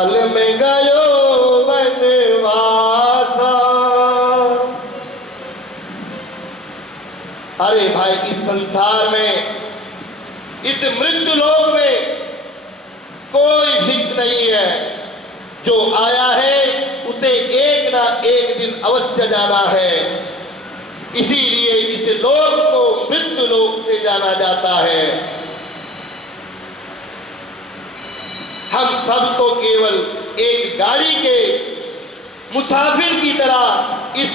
काल में गयो वनवासा। अरे भाई, इस संसार में, इस मृत्यु लोक में कोई फिक्स नहीं है। जो आया है उसे एक ना एक दिन अवश्य जाना है। इसीलिए इस लोक को मृत्यु लोक से जाना जाता है। हम सब तो केवल एक गाड़ी के मुसाफिर की तरह इस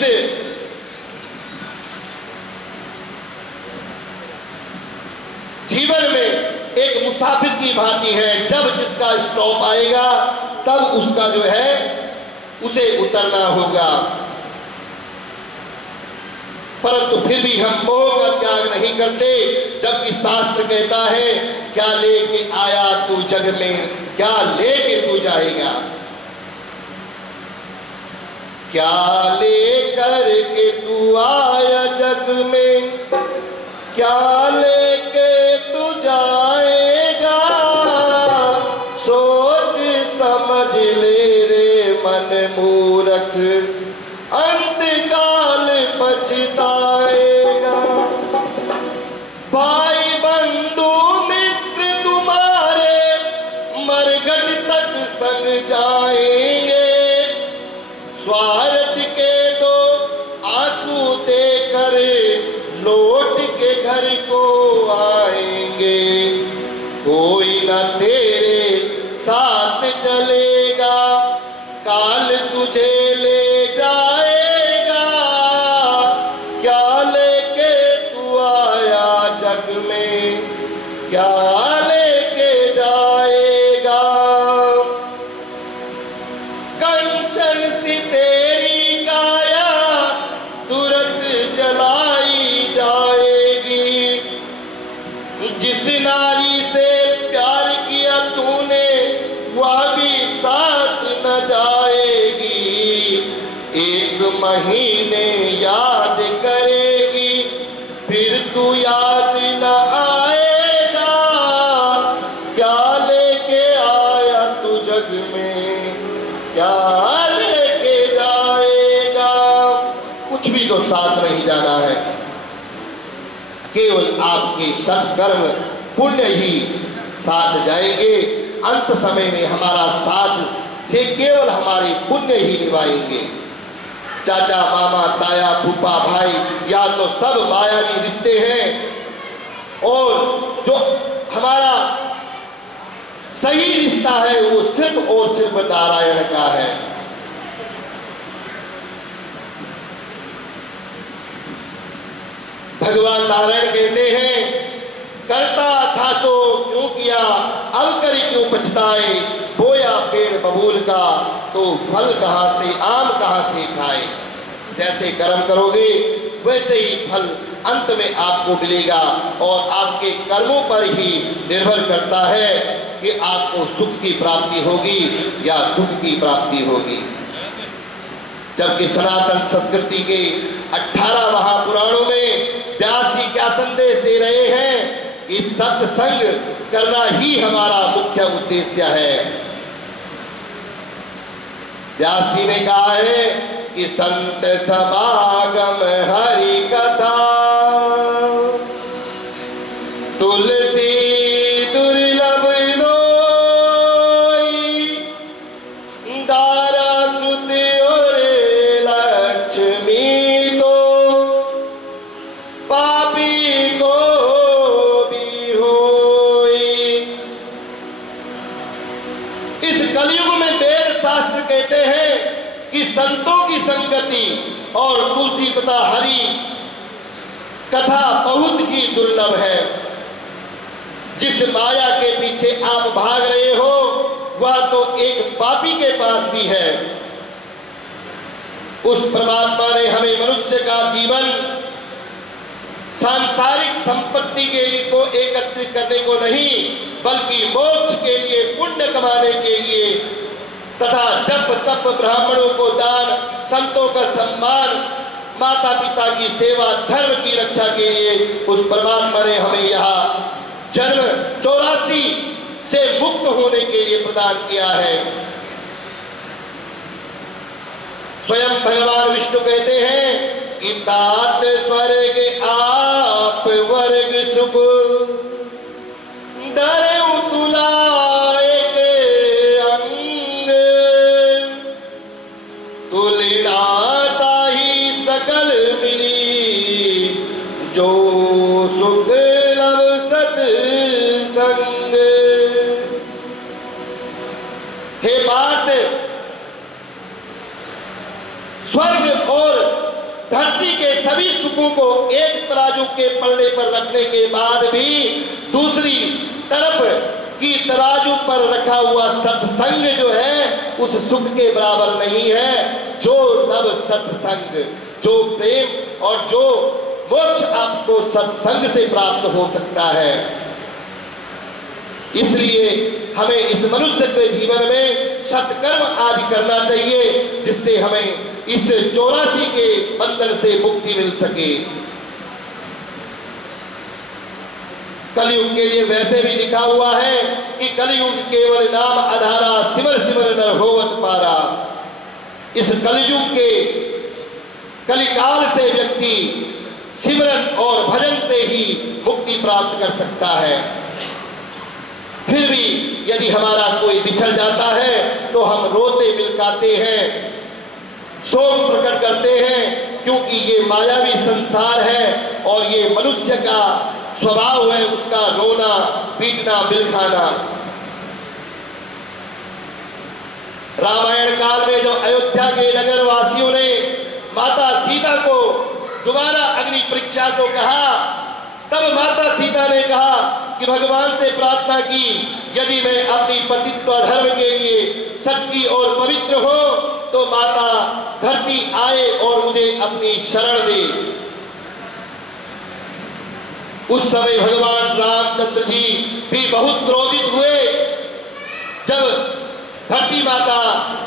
जीवन में एक मुसाफिर की भांति है। जब जिसका स्टॉप आएगा तब उसका जो है उसे उतरना होगा। परंतु फिर भी हम मोह का त्याग नहीं करते, जबकि शास्त्र कहता है क्या लेके आया तू जग में, क्या लेके तू जाएगा। क्या लेकर के तू आया जग में, क्या लेके तू जाएगा। सोच समझ ले रे मन मूर्ख, अंतकाल पछताएगा। भाई बंधु मित्र तुम्हारे मरघट तक संग जाएंगे। स्वार्थ के दो आंसू देकर लौट के घर को आएंगे। कोई न तेरे साथ चलेगा, काल तुझे ले जाएगा। क्या लेके तू आया जग में, क्या लेके जाएगा। कंचन सी तेरी काया तुरंत जलाई जाएगी। जिस नारी से प्यार किया तूने वह भी साथ न जाएगी। एक महीने याद करेगी, फिर तू याद न आएगा। क्या लेके आया तू जग में, क्या लेके जाएगा। कुछ भी तो साथ नहीं जाना है, केवल आपके सत्कर्म पुण्य ही साथ जाएंगे। अंत समय में हमारा साथ से केवल हमारे पुण्य ही निभाएंगे। चाचा मामा ताया फूफा भाई या तो सब मायावी रिश्ते हैं, और जो हमारा सही रिश्ता है वो सिर्फ और सिर्फ नारायण का है। भगवान नारायण कहते हैं करता था तो क्यों किया, अब करी क्यों पछताए। बोया पेड़ बबूल का तो फल कहाँ से, आम कहाँ से खाए। जैसे कर्म करोगे वैसे ही फल अंत में आपको मिलेगा, और आपके कर्मों पर ही निर्भर करता है कि आपको सुख की प्राप्ति होगी या दुख की प्राप्ति होगी। जबकि सनातन संस्कृति के 18 महापुराणों में व्यास जी क्या संदेश दे रहे हैं कि सत्संग करना ही हमारा मुख्य उद्देश्य है। व्यास जी ने कहा है कि संत समागम हरि कथा, तुलसी दुर्लभ दोई, दारा सुत और लक्ष्मी तो पापी को भी होई। इस कलयुग में वेद शास्त्र कहते हैं कि संतों की संगति और तुलसी तथा हरि कथा बहुत ही दुर्लभ है। जिस माया के पीछे आप भाग रहे हो वह तो एक पापी के पास भी है। उस परमात्मा ने हमें मनुष्य का जीवन सांसारिक संपत्ति के लिए को एकत्रित करने को नहीं, बल्कि मोक्ष के लिए, पुण्य कमाने के लिए तथा जप तप, ब्राह्मणों को दान, संतों का सम्मान, माता पिता की सेवा, धर्म की रक्षा के लिए उस परमात्मा ने हमें यहाँ जन्म 84 से मुक्त होने के लिए प्रदान किया है। स्वयं भगवान विष्णु कहते हैं कि तात स्वर्ग आप वर्ग सुख डरे तुला एक अंग तुलिनाता ही सकल मिली जो सुख लव सत्संग। हे पार्थ, स्वर्ग और धरती के सभी सुखों को एक तराजू के पल्ले पर रखने के बाद भी दूसरी तरफ की तराजू पर रखा हुआ सत्संग जो है उस सुख के बराबर नहीं है। जो नव सत्संग, जो प्रेम और जो मोक्ष आपको सत्संग से प्राप्त हो सकता है। इसलिए हमें इस मनुष्य के जीवन में सत्कर्म आदि करना चाहिए जिससे हमें इस 84 के बंधन से मुक्ति मिल सके। कलयुग के लिए वैसे भी लिखा हुआ है कि कलयुग केवल नाम आधारा सिमर सिमर नर होवत पारा। इस कलयुग के कलिकाल से व्यक्ति सिमरन और भजन से ही मुक्ति प्राप्त कर सकता है। फिर भी यदि हमारा कोई बिछड़ जाता है तो हम रोते बिलकाते हैं, शोक प्रकट करते हैं, क्योंकि ये मायावी संसार है और ये मनुष्य का स्वभाव है उसका रोना पीटना बिलखाना। रामायण काल में जब अयोध्या के नगर वासियों ने माता सीता को दोबारा अग्नि परीक्षा को कहा, तब माता सीता ने कहा कि भगवान से प्रार्थना की यदि मैं अपनी पतित्व धर्म के लिए सच्ची और पवित्र हो तो माता धरती आए और मुझे अपनी शरण दे। उस समय भगवान रामचंद्र जी भी बहुत क्रोधित हुए। जब धरती माता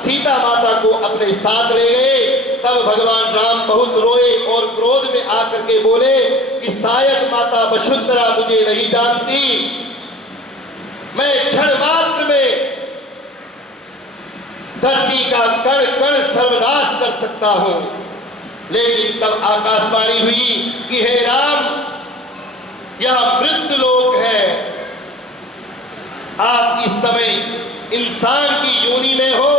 सीता माता को अपने साथ ले गए तब भगवान राम बहुत रोए और क्रोध में आकर के बोले कि शायद माता वसुंधरा मुझे नहीं जानती, मैं क्षण मात्र में धरती का कण कण सर्वनाश कर सकता हूं। लेकिन तब आकाशवाणी हुई कि हे राम, यह मृत्यु लोक है, आप इस समय इंसान की योनि में हो,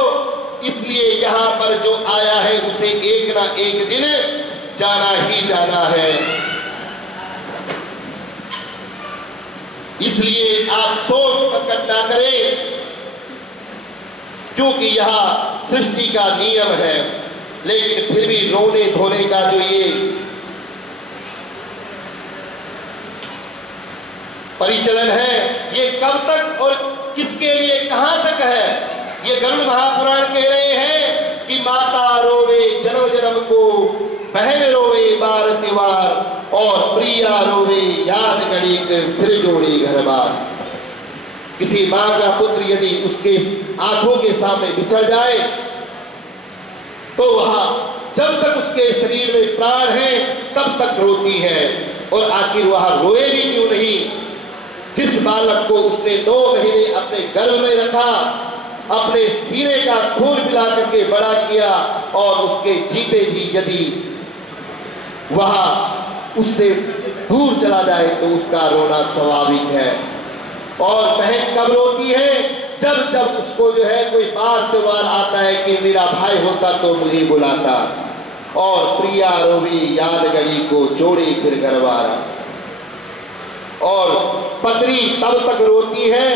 इसलिए यहाँ पर जो आया है उसे एक ना एक दिन जाना ही जाना है। इसलिए आप सोच प्रकट ना करें, क्योंकि यह सृष्टि का नियम है। लेकिन फिर भी रोने धोने का जो ये परिचलन है, ये कब तक और किसके लिए कहां तक है? ये गरुड़ महापुराण कह रहे हैं कि माता रोवे जन्म जन्म को, बहन रोवे बार त्योहार, और प्रिया रोवे याद घड़ी फिर जोड़े घर बार। किसी मां का पुत्र यदि उसके आंखों के सामने बिछड़ जाए तो वह जब तक उसके शरीर में प्राण है तब तक रोती है। और आखिर वह रोए भी क्यों नहीं? जिस बालक को उसने 2 महीने अपने गर्भ में रखा, अपने सीने का खून पिला करके बड़ा किया, और उसके जीते जी यदि वह उससे दूर चला जाए तो उसका रोना स्वाभाविक है। और बहन कब रोती है? जब जब उसको जो है कोई बार त्योहार आता है कि मेरा भाई होता तो मुझे बुलाता। और प्रिया रोवी याद घड़ी को जोड़े फिर घरवारा। और पत्नी तब तक रोती है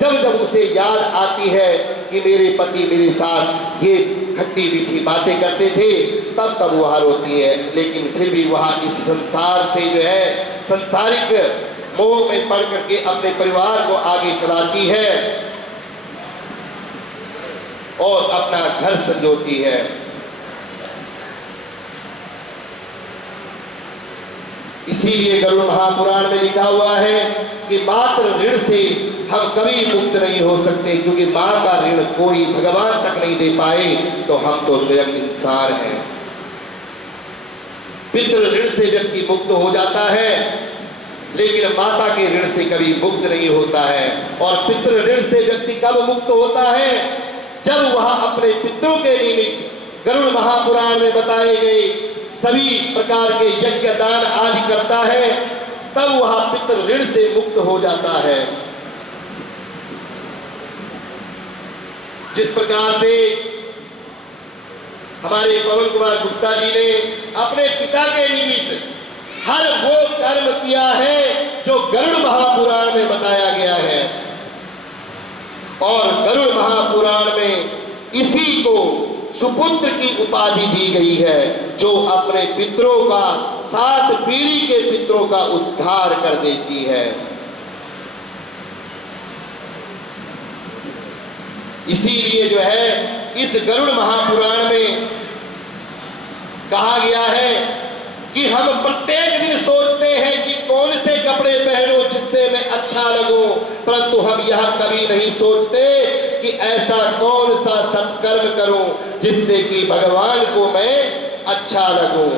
जब जब उसे याद आती है कि मेरे पति मेरे साथ ये खट्टी मीठी बातें करते थे, तब तब वह रोती है। लेकिन फिर भी वह इस संसार से जो है संसारिक मोह में पड़ करके अपने परिवार को आगे चलाती है और अपना घर संजोती है। इसीलिए गरुड़ महापुराण में लिखा हुआ है कि मात्र ऋण से हम कभी मुक्त नहीं हो सकते, क्योंकि मां का ऋण कोई भगवान तक नहीं दे पाए तो हम तो स्वयं इंसान हैं। पितृ ऋण से व्यक्ति मुक्त हो जाता है, लेकिन माता के ऋण से कभी मुक्त नहीं होता है। और पितृ ऋण से व्यक्ति कब मुक्त होता है? जब वह अपने पितरों के निमित्त गरुड़ महापुराण में बताए गए सभी प्रकार के यज्ञ दान आदि करता है, तब वह पितृ ऋण से मुक्त हो जाता है। जिस प्रकार से हमारे पवन कुमार गुप्ता जी ने अपने पिता के निमित्त हर वो कर्म किया है जो गरुड़ महापुराण में बताया गया है, और गरुड़ महापुराण में इसी को सुपुत्र की उपाधि दी गई है, जो अपने पितरों का 7 पीढ़ी के पितरों का उद्धार कर देती है। इसीलिए जो है इस गरुड़ महापुराण में कहा गया है कि हम प्रत्येक दिन सोचते हैं कि कौन से कपड़े पहनो जिससे मैं अच्छा लगूं, परंतु हम यह कभी नहीं सोचते कि ऐसा कौन सा सत्कर्म करूं जिससे कि भगवान को मैं अच्छा लगूं।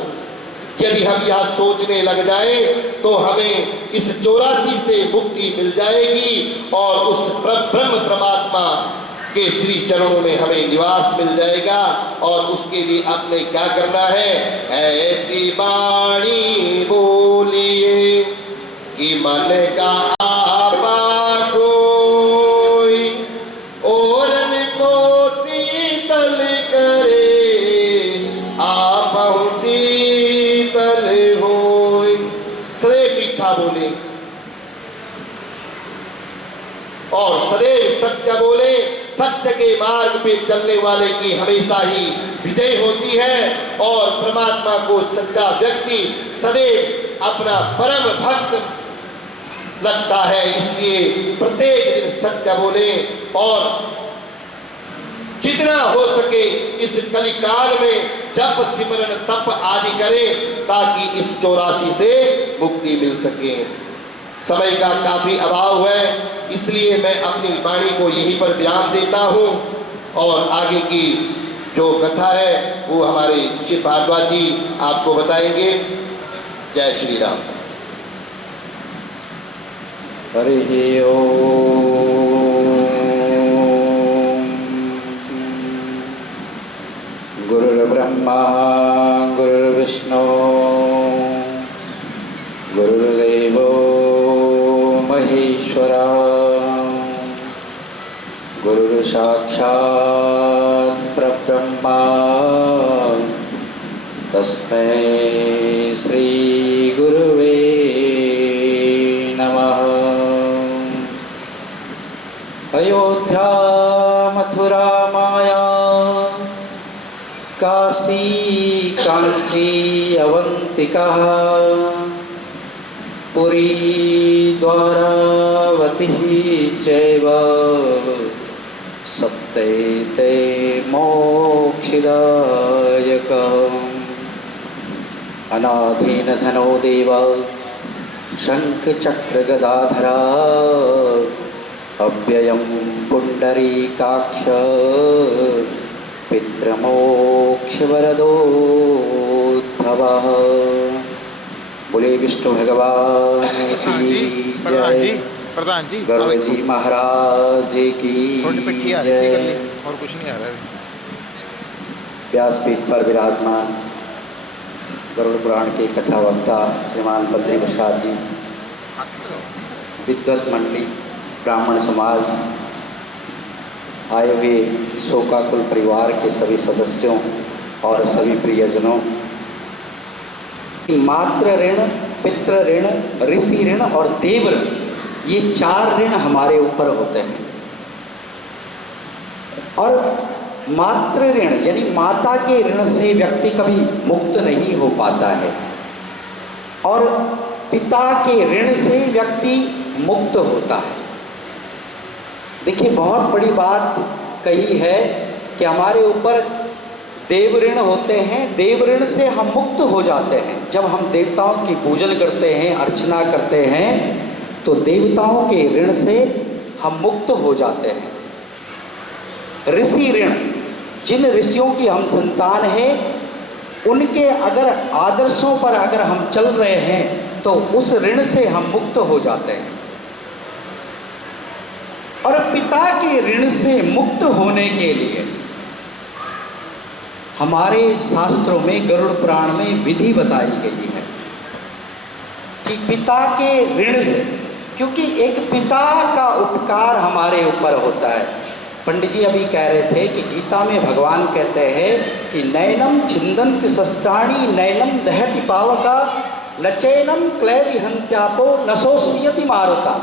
यदि हम यह सोचने लग जाए तो हमें इस 84 से मुक्ति मिल जाएगी और उस ब्रह्म परमात्मा के श्री चरणों में हमें निवास मिल जाएगा। और उसके लिए आपने क्या करना है? ऐसी वाणी बोलिए कि मन का आपा कोई औरन को शीतल करे, आपहु शीतल होय। सदैव मीठा बोले और सदैव सत्य बोले। सत्य के मार्ग पे चलने वाले की हमेशा ही विजय होती है, और परमात्मा को सच्चा व्यक्ति सदैव अपना परम भक्त लगता है। इसलिए प्रत्येक दिन सत्य बोले और जितना हो सके इस कलिकाल में जप सिमरन तप आदि करें, ताकि इस 84 से मुक्ति मिल सके। समय का काफी अभाव है, इसलिए मैं अपनी वाणी को यहीं पर विराम देता हूँ, और आगे की जो कथा है वो हमारे शिव भारद्वाज जी आपको बताएंगे। जय श्री राम। हरि ओम। गुरुर्ब्रह्मा गुरुर्विष्णु गुरुर्देवो महेश्वरा, गुरुर् साक्षात् परब्रह्मा, तस्मै श्री गुरुवे नमः। अयोध्या मथुरा माया, काशी कांची अवंतिका, पुरी द्वारावती चैव, सप्तैते मोक्षदायक। अनाधीनधनो देव शङ्खचक्रगदाधरा, अव्ययं पुण्डरीकाक्ष, पितृमोक्षवरदोद्भवः। बोले विष्णु भगवान की जय। प्रधान जी गरुड़ जी महाराज की जय। और कुछ नहीं आ रहा है। व्यासपीठ पर विराजमान गरुड़ पुराण के कथावक्ता श्रीमान बद्री प्रसाद जी, विद्वत मंडली, ब्राह्मण समाज, आए हुए शोकाकुल परिवार के सभी सदस्यों और सभी प्रियजनों, मातृ ऋण, पितृ ऋण, ऋषि ऋण और देव ऋण, ये 4 ऋण हमारे ऊपर होते हैं। और मातृ ऋण यानी माता के ऋण से व्यक्ति कभी मुक्त नहीं हो पाता है, और पिता के ऋण से व्यक्ति मुक्त होता है। देखिए, बहुत बड़ी बात कही है कि हमारे ऊपर देव ऋण होते हैं, देव ऋण से हम मुक्त हो जाते हैं। जब हम देवताओं की पूजन करते हैं, अर्चना करते हैं, तो देवताओं के ऋण से हम मुक्त हो जाते हैं। ऋषि ऋण, जिन ऋषियों की हम संतान हैं, उनके अगर आदर्शों पर अगर हम चल रहे हैं तो उस ऋण से हम मुक्त हो जाते हैं। और पिता के ऋण से मुक्त होने के लिए हमारे शास्त्रों में गरुड़ पुराण में विधि बताई गई है कि पिता के ऋण से, क्योंकि एक पिता का उपकार हमारे ऊपर होता है। पंडित जी अभी कह रहे थे कि गीता में भगवान कहते हैं कि नैनम छिंदन्ति शस्त्राणि नैनम दहति पावका न चैनम क्लैति हन्त्यापो न शोष्यति मारुता,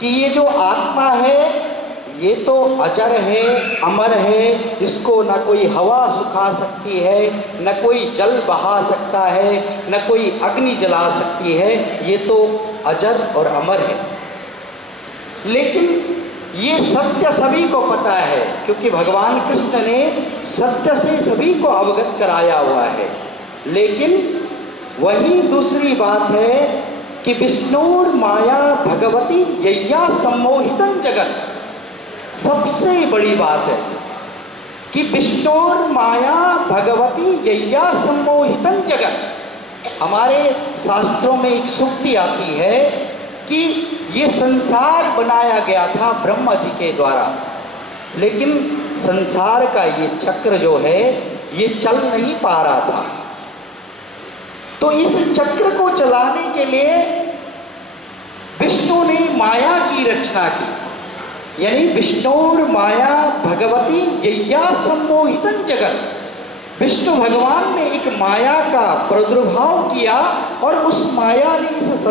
कि ये जो आत्मा है ये तो अजर है, अमर है, इसको न कोई हवा सुखा सकती है, न कोई जल बहा सकता है, न कोई अग्नि जला सकती है, ये तो अजर और अमर है। लेकिन ये सत्य सभी को पता है, क्योंकि भगवान कृष्ण ने सत्य से सभी को अवगत कराया हुआ है। लेकिन वही दूसरी बात है कि विष्णुर माया भगवती यया सम्मोहितं जगत, सबसे बड़ी बात है कि विष्णुर माया भगवती यया सम्मोहितं जगत। हमारे शास्त्रों में एक सूक्ति आती है कि ये संसार बनाया गया था ब्रह्मा जी के द्वारा, लेकिन संसार का ये चक्र जो है ये चल नहीं पा रहा था। तो इस चक्र को चलाने के लिए विष्णु ने माया की रचना की, यानी विष्णुर माया भगवती यया सम्मोहितं जगत। विष्णु भगवान ने एक माया का प्रादुर्भाव किया और उस माया ने इस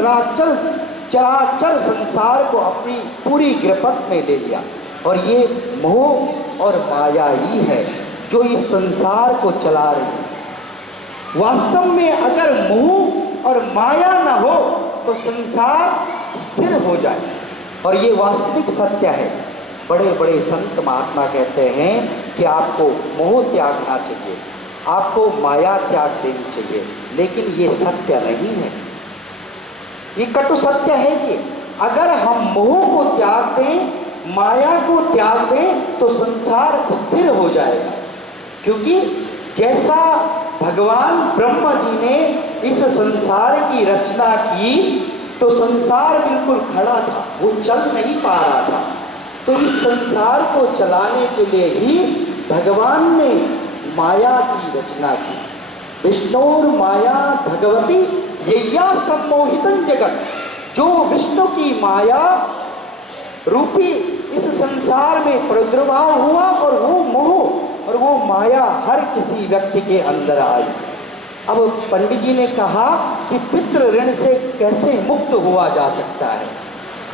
चराचर संसार को अपनी पूरी गिरफ्त में ले लिया। और ये मोह और माया ही है जो इस संसार को चला रही है। वास्तव में अगर मोह और माया न हो तो संसार स्थिर हो जाए, और ये वास्तविक सत्य है। बड़े बड़े संत महात्मा कहते हैं कि आपको मोह त्यागना चाहिए, आपको माया त्याग देनी चाहिए, लेकिन ये सत्य नहीं है, ये कटु सत्य है जी। अगर हम मोह को त्याग दें, माया को त्याग दें तो संसार स्थिर हो जाएगा। क्योंकि जैसा भगवान ब्रह्मा जी ने इस संसार की रचना की तो संसार बिल्कुल खड़ा था, वो चल नहीं पा रहा था। तो इस संसार को चलाने के लिए ही भगवान ने माया की रचना की। विष्णुर माया भगवती यया सम्मोहितं जगत, जो विष्णु की माया रूपी इस संसार में प्रादुर्भाव हुआ और वो मोह और वो माया हर किसी व्यक्ति के अंदर आई। अब पंडित जी ने कहा कि पितृ ऋण से कैसे मुक्त हुआ जा सकता है,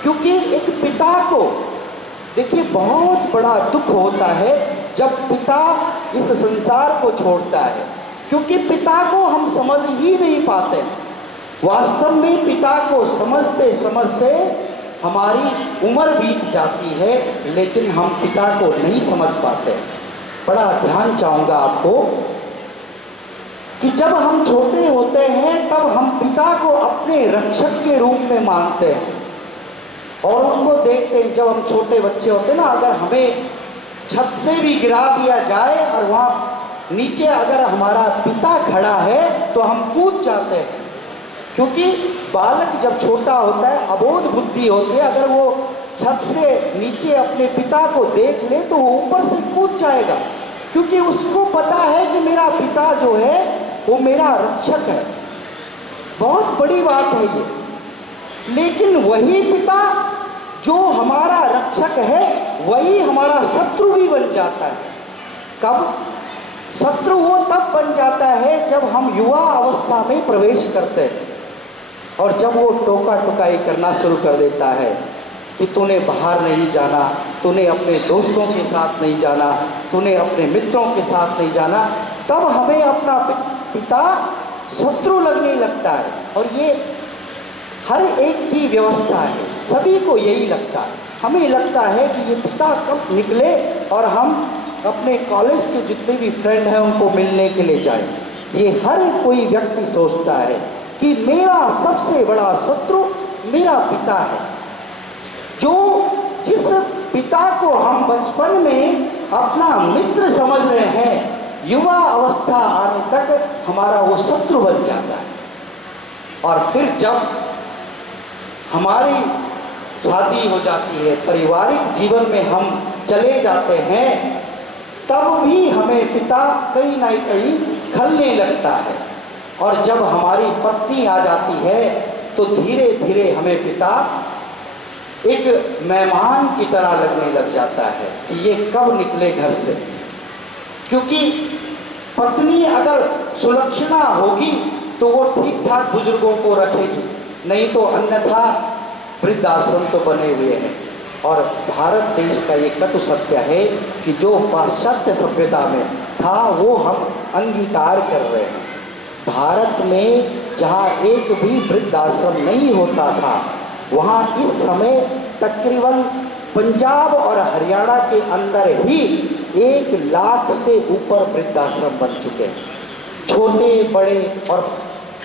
क्योंकि एक पिता को देखिए बहुत बड़ा दुख होता है जब पिता इस संसार को छोड़ता है, क्योंकि पिता को हम समझ ही नहीं पाते। वास्तव में पिता को समझते समझते हमारी उम्र बीत जाती है, लेकिन हम पिता को नहीं समझ पाते। बड़ा ध्यान चाहूँगा आपको कि जब हम छोटे होते हैं तब हम पिता को अपने रक्षक के रूप में मानते हैं और उनको देखते हैं। जब हम छोटे बच्चे होते हैं ना, अगर हमें छत से भी गिरा दिया जाए और वहाँ नीचे अगर हमारा पिता खड़ा है तो हम कूद जाते हैं, क्योंकि बालक जब छोटा होता है, अबोध बुद्धि होती है, अगर वो छत से नीचे अपने पिता को देख ले तो वो ऊपर से कूद जाएगा, क्योंकि उसको पता है कि मेरा पिता जो है वो मेरा रक्षक है। बहुत बड़ी बात है ये। लेकिन वही पिता जो हमारा रक्षक है वही हमारा शत्रु भी बन जाता है। कब? शत्रु वो तब बन जाता है जब हम युवा अवस्था में प्रवेश करते हैं और जब वो टोका टोकाई करना शुरू कर देता है कि तूने बाहर नहीं जाना, तूने अपने दोस्तों के साथ नहीं जाना, तूने अपने मित्रों के साथ नहीं जाना, तब हमें अपना पिता शत्रु लगने लगता है। और ये हर एक की व्यवस्था है, सभी को यही लगता है। हमें लगता है कि ये पिता कब निकले और हम अपने कॉलेज के जितने भी फ्रेंड हैं उनको मिलने के लिए जाएं। ये हर कोई व्यक्ति सोचता है कि मेरा सबसे बड़ा शत्रु मेरा पिता है। जो जिस पिता को हम बचपन में अपना मित्र समझ रहे हैं, युवा अवस्था आने तक हमारा वो शत्रु बन जाता है। और फिर जब हमारी शादी हो जाती है, पारिवारिक जीवन में हम चले जाते हैं, तब भी हमें पिता कहीं ना कहीं खलने लगता है। और जब हमारी पत्नी आ जाती है तो धीरे धीरे हमें पिता एक मेहमान की तरह लगने लग जाता है कि ये कब निकले घर से। क्योंकि पत्नी अगर सुलक्षणा होगी तो वो ठीक ठाक बुजुर्गों को रखेगी, नहीं तो अन्यथा वृद्धाश्रम तो बने हुए हैं। और भारत देश का ये कटु सत्य है कि जो पाश्चात्य सभ्यता में था वो हम अंगीकार कर रहे हैं। भारत में जहाँ एक भी वृद्धाश्रम नहीं होता था, वहाँ इस समय तकरीबन पंजाब और हरियाणा के अंदर ही 1 लाख से ऊपर वृद्धाश्रम बन चुके हैं। छोटे बड़े और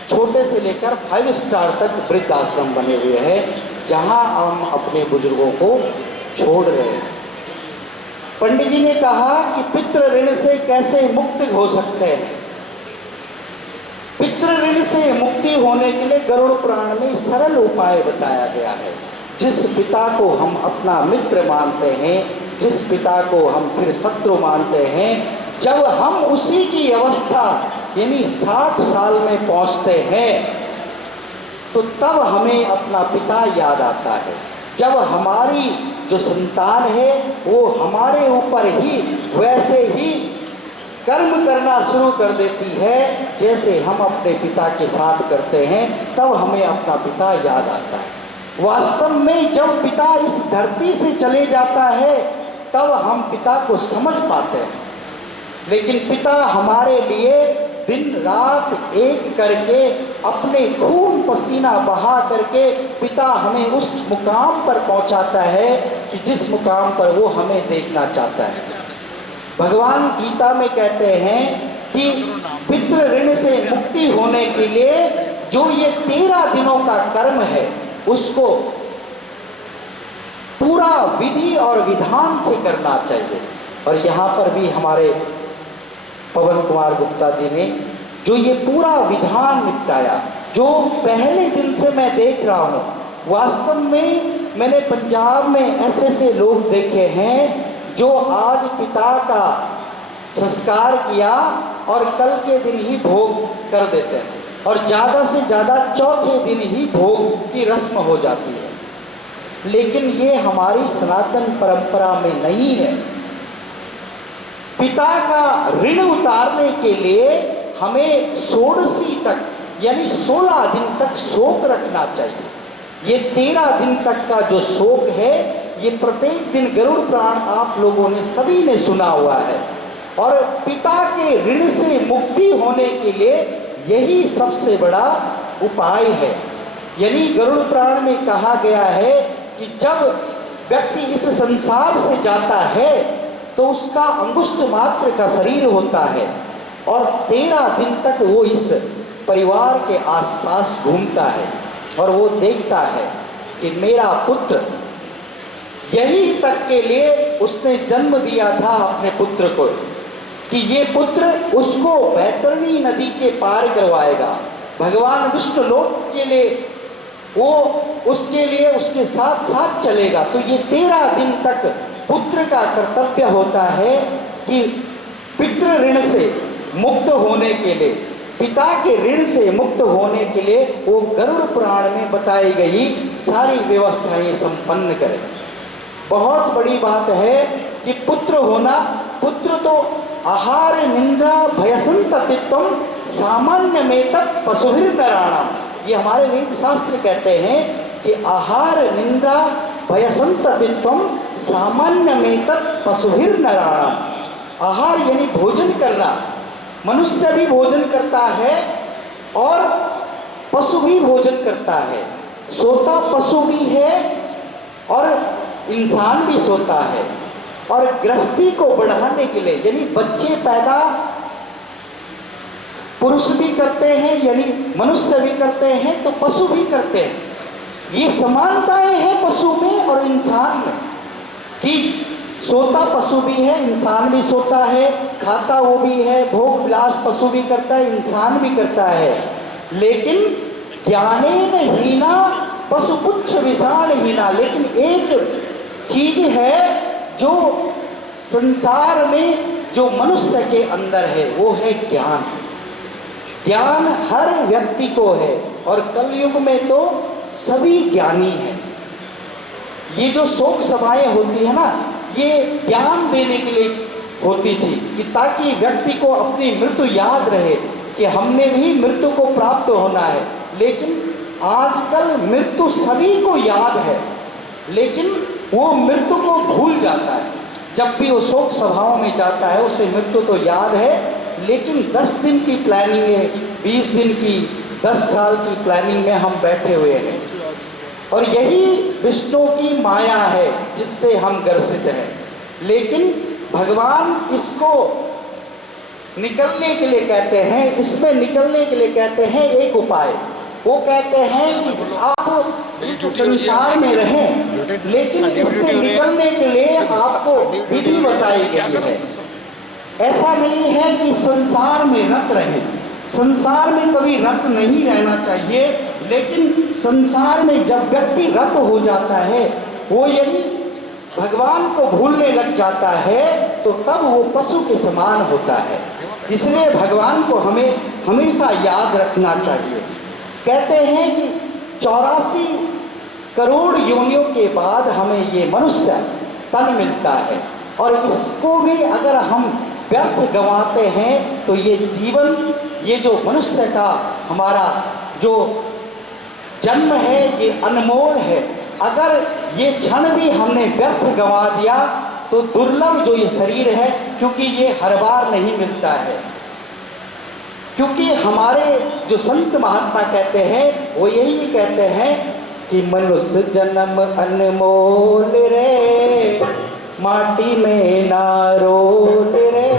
छोटे से लेकर 5 स्टार तक वृद्धाश्रम बने हुए हैं, जहाँ हम अपने बुजुर्गों को छोड़ रहे हैं। पंडित जी ने कहा कि पितृ ऋण से कैसे मुक्त हो सकते हैं। पितृ ऋण से मुक्ति होने के लिए गरुड़ पुराण में सरल उपाय बताया गया है। जिस पिता को हम अपना मित्र मानते हैं, जिस पिता को हम फिर शत्रु मानते हैं, जब हम उसी की अवस्था यानी 60 साल में पहुंचते हैं तो तब हमें अपना पिता याद आता है। जब हमारी जो संतान है वो हमारे ऊपर ही वैसे ही कर्म करना शुरू कर देती है जैसे हम अपने पिता के साथ करते हैं, तब हमें अपना पिता याद आता है। वास्तव में जब पिता इस धरती से चले जाता है तब हम पिता को समझ पाते हैं, लेकिन पिता हमारे लिए दिन रात एक करके अपने खून पसीना बहा करके पिता हमें उस मुकाम पर पहुंचाता है कि जिस मुकाम पर वो हमें देखना चाहता है। भगवान गीता में कहते हैं कि पितृ ऋण से मुक्ति होने के लिए जो ये 13 दिनों का कर्म है उसको पूरा विधि और विधान से करना चाहिए। और यहाँ पर भी हमारे पवन कुमार गुप्ता जी ने जो ये पूरा विधान निपटाया, जो पहले दिन से मैं देख रहा हूँ, वास्तव में मैंने पंजाब में ऐसे ऐसे लोग देखे हैं जो आज पिता का संस्कार किया और कल के दिन ही भोग कर देते हैं, और ज़्यादा से ज़्यादा चौथे दिन ही भोग की रस्म हो जाती है। लेकिन ये हमारी सनातन परंपरा में नहीं है। पिता का ऋण उतारने के लिए हमें षोडशी तक यानी 16 दिन तक शोक रखना चाहिए। ये 13 दिन तक का जो शोक है ये प्रत्येक दिन गरुड़ पुराण आप लोगों ने सभी ने सुना हुआ है। और पिता के ऋण से मुक्ति होने के लिए यही सबसे बड़ा उपाय है। यानी गरुड़ पुराण में कहा गया है कि जब व्यक्ति इस संसार से जाता है तो उसका अंगुष्ठ मात्र का शरीर होता है और 13 दिन तक वो इस परिवार के आसपास घूमता है और वो देखता है कि मेरा पुत्र, यही तक के लिए उसने जन्म दिया था अपने पुत्र को कि ये पुत्र उसको बैतरणी नदी के पार करवाएगा। भगवान विष्णु लोक के लिए वो उसके लिए उसके साथ साथ चलेगा। तो ये 13 दिन तक पुत्र का कर्तव्य होता है कि पितृ ऋण से मुक्त होने के लिए, पिता के ऋण से मुक्त होने के लिए वो गरुड़ पुराण में बताई गई सारी व्यवस्थाएं संपन्न करें। बहुत बड़ी बात है कि पुत्र होना, पुत्र तो आहार निंद्रा भयसंततित्वम सामान्य में तत् पशुभिर्नराणाम। ये हमारे वेद शास्त्र कहते हैं कि आहार निंद्रा भयसंततित्वम सामान्य में तत् पशुभिर्नराणाम। आहार यानी भोजन करना, मनुष्य भी भोजन करता है और पशु भी भोजन करता है। सोता पशु भी है और इंसान भी सोता है। और गृहस्थी को बढ़ाने के लिए यानी बच्चे पैदा पुरुष भी करते हैं यानी मनुष्य भी करते हैं तो पशु भी करते हैं। ये समानताएं हैं पशु में और इंसान में कि सोता पशु भी है, इंसान भी सोता है, खाता वो भी है, भोग विलास पशु भी करता है, इंसान भी करता है। लेकिन ज्ञानेन हीना पशुपुच्छ विषाण हीना। लेकिन एक चीज है जो संसार में जो मनुष्य के अंदर है वो है ज्ञान। ज्ञान हर व्यक्ति को है और कलयुग में तो सभी ज्ञानी हैं। ये जो शोक सभाएं होती है ना, ये ज्ञान देने के लिए होती थी कि ताकि व्यक्ति को अपनी मृत्यु याद रहे कि हमने भी मृत्यु को प्राप्त होना है। लेकिन आजकल मृत्यु सभी को याद है, लेकिन वो मृत्यु को भूल जाता है। जब भी वो शोक सभाओं में जाता है उसे मृत्यु तो याद है, लेकिन 10 दिन की प्लानिंग है, 20 दिन की, 10 साल की प्लानिंग में हम बैठे हुए हैं। और यही विष्णु की माया है जिससे हम ग्रसित हैं। लेकिन भगवान इसको निकलने के लिए कहते हैं, इसमें निकलने के लिए कहते हैं एक उपाय। वो कहते हैं कि आप इस संसार में रहें, लेकिन इससे निकलने के लिए आपको विधि बताई गई है। ऐसा नहीं है कि संसार में रत रहे, संसार में कभी रत नहीं रहना चाहिए। लेकिन संसार में जब व्यक्ति रत हो जाता है, वो यदि भगवान को भूलने लग जाता है तो तब वो पशु के समान होता है। इसलिए भगवान को हमें हमेशा याद रखना चाहिए। कहते हैं कि 84 करोड़ योनियों के बाद हमें ये मनुष्य तन मिलता है, और इसको भी अगर हम व्यर्थ गंवाते हैं तो ये जीवन, ये जो मनुष्य का हमारा जो जन्म है ये अनमोल है। अगर ये क्षण भी हमने व्यर्थ गंवा दिया तो दुर्लभ जो ये शरीर है, क्योंकि ये हर बार नहीं मिलता है। क्योंकि हमारे जो संत महात्मा कहते हैं वो यही कहते हैं कि मनुष्य जन्म अनमोल रे, माटी में ना रोल रे,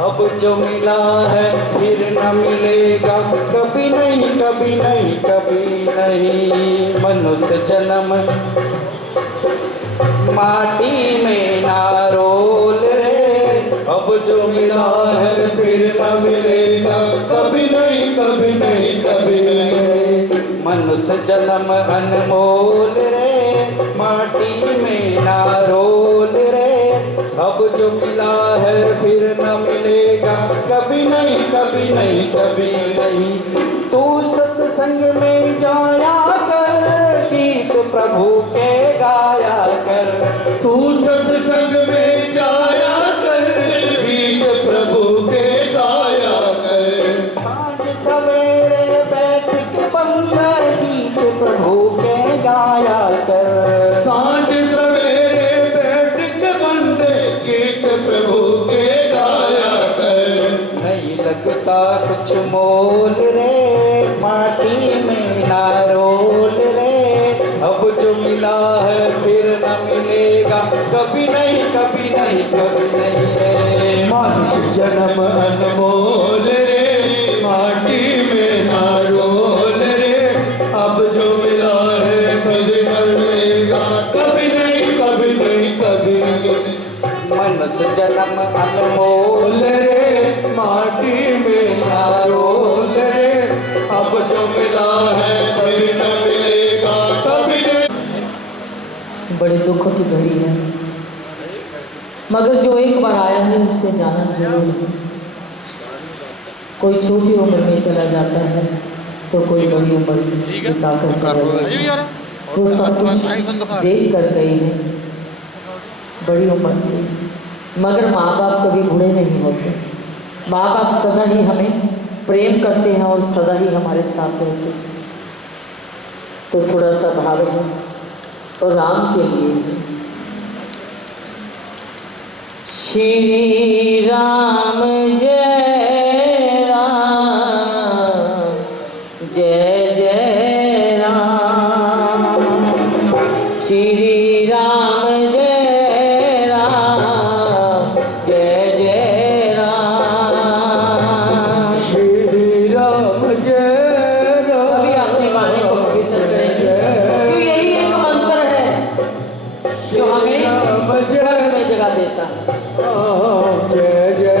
अब जो मिला है फिर न मिलेगा, कभी नहीं कभी नहीं कभी नहीं। मनुष्य जन्म माटी में ना रोल रे, अब जो मिला है फिर न मिलेगा, कभी नहीं कभी नहीं कभी नहीं। मनुष्य जन्म अनमोल रे, माटी में ना रोल रे, अब जो मिला है फिर न मिलेगा, कभी नहीं कभी नहीं कभी नहीं। तू सत्संग में जाया कर, गीत प्रभु के गाया कर। तू सत्संग में जाया कर, गीत प्रभु के गाया कर। सांझ सवेरे बैठ के बंदा गीत प्रभु के गाया कर। सांझ सवेरे बैठ के बंदे गीत प्रभु के गाया कर। नहीं लगता कुछ मोल रे, माटी में ना रोल रे, अब जो मिला है फिर न मिलेगा, कभी नहीं कभी नहीं कभी नहीं रे। मनुष्य जन्म अनमोल रे, माटी में ना रोल रे, अब जो मिला है फिर न मिलेगा, कभी नहीं कभी नहीं कभी नहीं। मनुष्य जन्म अनमोल रे, माटी में ना रोल रे, अब जो मिला है फिर न मिलेगा, कभी नहीं। बड़े दुख की घड़ी है, मगर जो एक बार आया है उससे जाना जरूर है। कोई छोटी उम्र में चला जाता है तो कोई बड़ी उम्र बिताकर चला जाता है। वो सब कुछ देख कर गई है बड़ी उम्र से, मगर माँ बाप कभी बूढ़े नहीं होते। माँ बाप सदा ही हमें प्रेम करते हैं और सदा ही हमारे साथ रहते हैं। तो थोड़ा सा भाव है और राम के लिए। श्री राम जय राम, जय जय राम। श्री राम जय राम, जय जय राम। श्री राम जय राम। सभी अपने वाणी को पवित्र करें, क्योंकि यही एक मंत्र है जो हमें स्वर्ग में जगह देता है। जय जय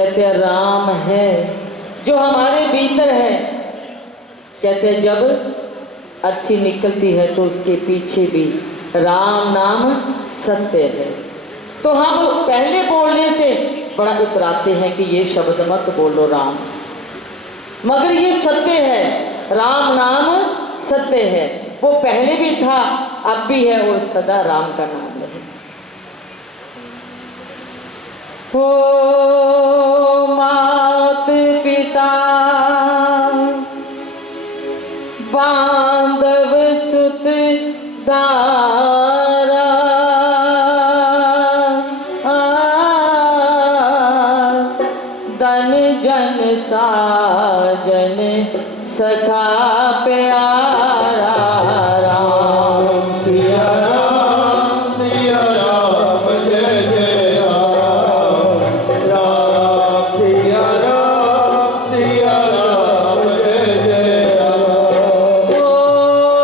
कहते हैं राम है जो हमारे भीतर है। कहते हैं जब अर्थी निकलती है तो उसके पीछे भी राम नाम सत्य है। तो हम पहले बोलने से बड़ा इतराते हैं कि ये शब्द मत बोलो राम, मगर ये सत्य है, राम नाम सत्य है। वो पहले भी था, अब भी है और सदा राम का नाम है। हो मात पिता बांधव सुत दारा, धन जन साजन सखा प्यारा। राम सिया राम जय जय राम, राम सिया राम जय जय राम। ओ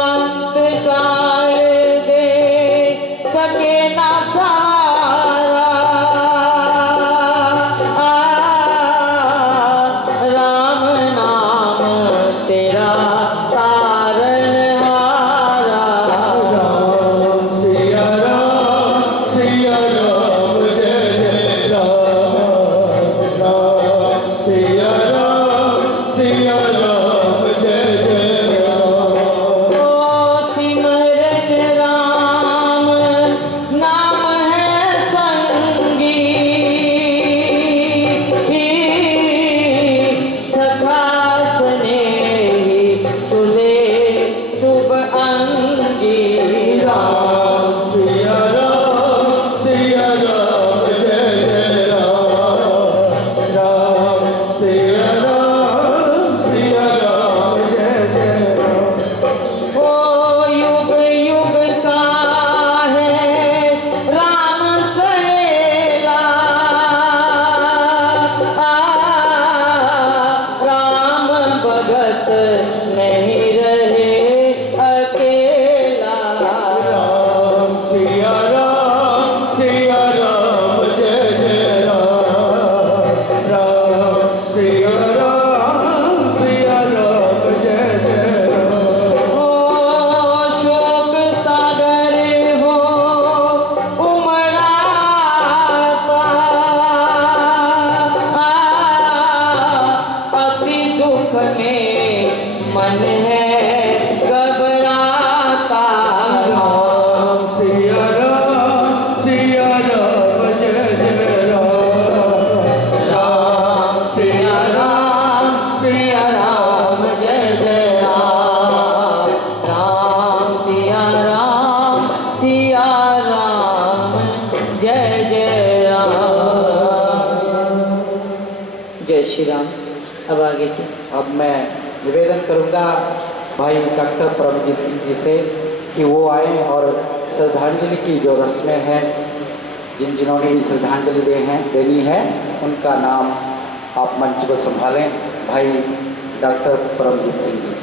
अंत काल दे सके ना सहारा, राम नाम तेरा तारण हारा। राम सिया राम जय जय राम, राम सिया राम जय जय राम। ओ सिमरन राम नाम है संगी, सखा स्नेही सुदे शुभ अंगी। राम सिया राम जय जय राम, राम सिया राम जय जय राम। ओ युग युग का है राम सहेला, राम भगत नहीं रहे अकेला। राम सिया राम जय जय राम, राम सिया राम जय जय राम। हो शोक सागर हो उमड़ाता, अति दुख में मन है घबराता। राम सिया राम जय जय राम, राम सिया राम जय जय राम, राम सिया राम जय जय राम। जय श्री राम। अब आगे की अब मैं निवेदन करूंगा भाई डॉक्टर परमजीत सिंह जी से कि वो आए और श्रद्धांजलि की जो रस्में हैं, जिन्होंने भी श्रद्धांजलि देनी है उनका नाम आप मंच को संभालें। भाई डॉक्टर परमजीत सिंह जी।